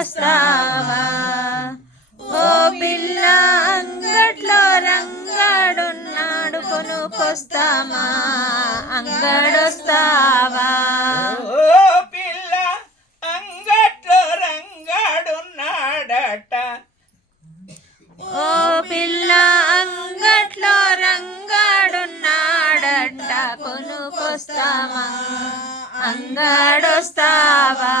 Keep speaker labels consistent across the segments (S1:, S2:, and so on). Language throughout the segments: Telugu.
S1: వస్తావా? ఓ పిల్ల అంగట్లో రంగడున్నాడు కొనుకొస్తామా అంగడొస్తావా? కొనుకొస్తామా అంగడొస్తావా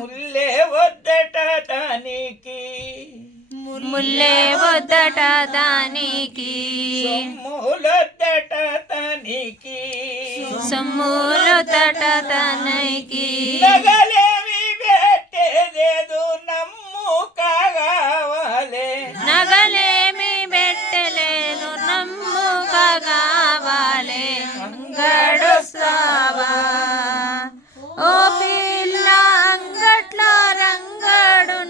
S2: ముల్లే వద్దట దానికి.
S1: ముల్లే వద్దట దానికి.
S2: సొమ్ములొద్దట దానికి
S1: సొమ్ములొద్దట తనకి. ఓ పిల్ల అంగట్లో రంగడున్నాడట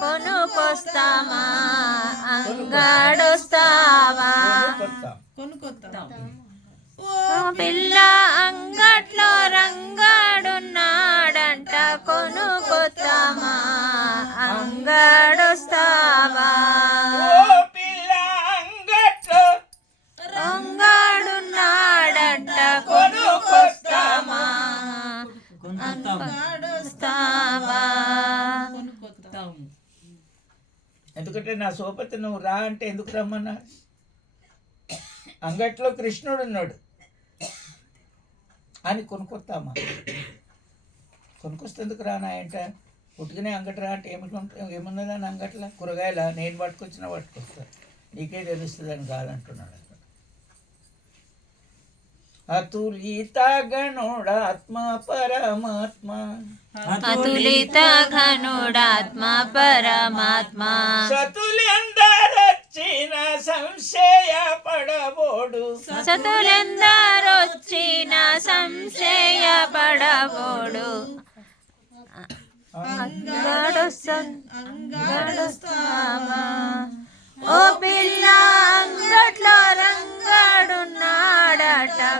S1: కొనుకొస్తామా అంగడొస్తావా? ఓ పిల్ల అంగట్లో రంగాడున్నాడంట
S2: ఎందుకంటే నా సోపతి నువ్వు రా అంటే ఎందుకు రమ్మన్నా? అంగట్లో కృష్ణుడు ఉన్నాడు. అని కొనుక్కొస్తామా? కొనుక్కొస్తే ఎందుకు రా నాయంట పుట్టుకునే అంగటి రా అంటే ఏమి ఏమున్నదని అంగట్ల? కూరగాయల? నేను పట్టుకొచ్చినా పట్టుకొస్తా. నీకే తెలుస్తుందని కాదంటున్నాడు. అతులిత గణుడాత్మ పరమాత్మ
S1: అతులిత ఘనుడాత్మ పరమాత్మ
S2: సతులెందరొచ్చిన సంశయ పడబోడు
S1: సతులెందరొచ్చిన సంశయపడబోడు అంగడొస్తావా ఓ పిల్ల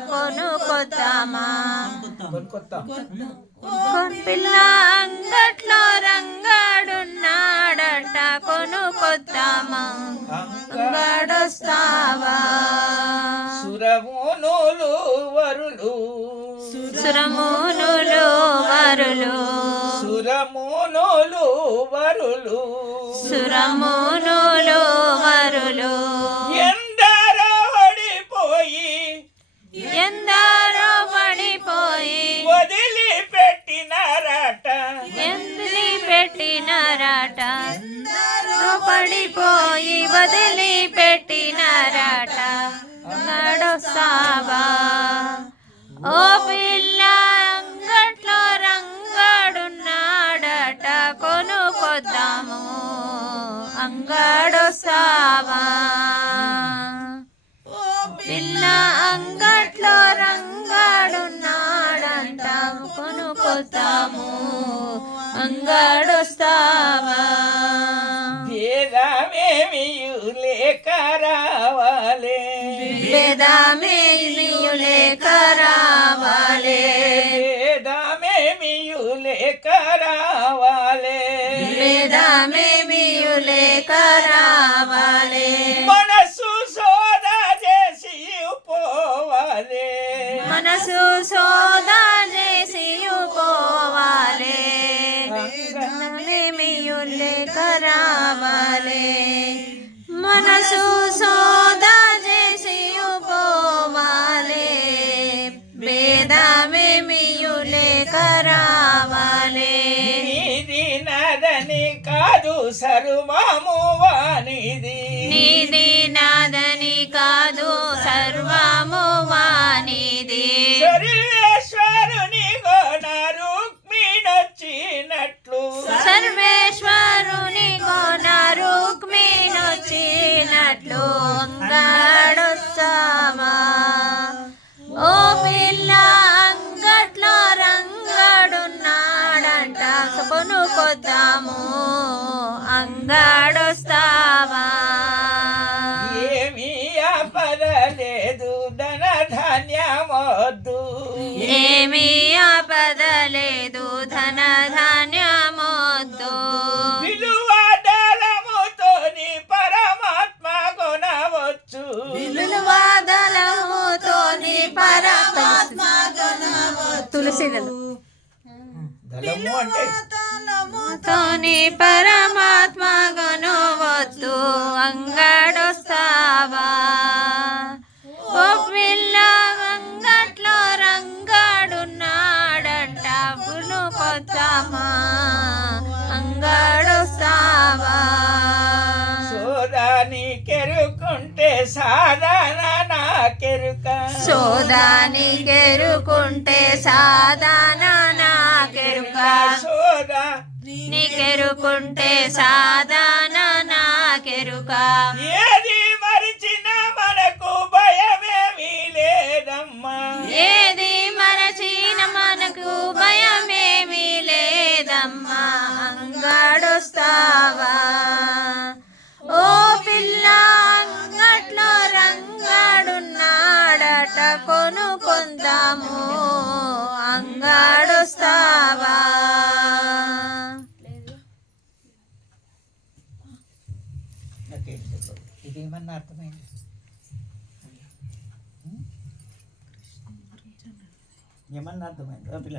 S1: కొనుకొద్దామా పిల్ల అంగట్లో రంగాడున్నాడట కొనుకొద్దామా అంగడొస్తావా?
S2: సురమునులు వరులు.
S1: సురమునులు వరులు.
S2: సురమునులు వరులు.
S1: సురమునులు
S2: ఎందరో
S1: పడిపోయి
S2: వదిలి పెట్టినారట
S1: నడొస్తావా? ఓ పిల్ల అంగట్లో రంగడున్నాడట. కొనుకొద్దాము అంగడొస్తావా? పిల్ల అంగట్లో రంగాడున్నాడంట. కొనుకొద్దాము అంగడొస్తావా?
S2: భేదమేమి లేక రావాలే రావాలే మనసు సోదా చేసి పోవాలే
S1: వేదమేమియులే కరావాలే.
S2: నీది నాదని కాదు సర్వము వానిది
S1: నీది నాదని కాదు సర్వము వానిది
S2: సర్వేశ్వరుని పదలేదు ధన ధాన్యమొద్దు
S1: ఏమీ ఆపదలేదు ధన ధాన్యమొద్దు
S2: విలువదలముతోని పరమాత్మ
S1: కొనవచ్చు విలువదలముతోని పరమాత్మ కొనవచ్చు తులసి దళము అంటే తోని పర కొద్దామా అంగడొస్తావా?
S2: సోదాని కెరుకుంటే సాధారణ నాకెరుక
S1: సోదాని కెరుకుంటే సాధాన నాకెరుక
S2: సోదా
S1: నీకెరుకుంటే సాధాన నాకెరుక
S2: ఏది మరిచిన
S1: కొనుకొందాము అంగడొస్తావా?
S2: నాకేం ఇదేమన్నా అర్థమైంది? ఏమన్నా అర్థమైంది? పిల్ల.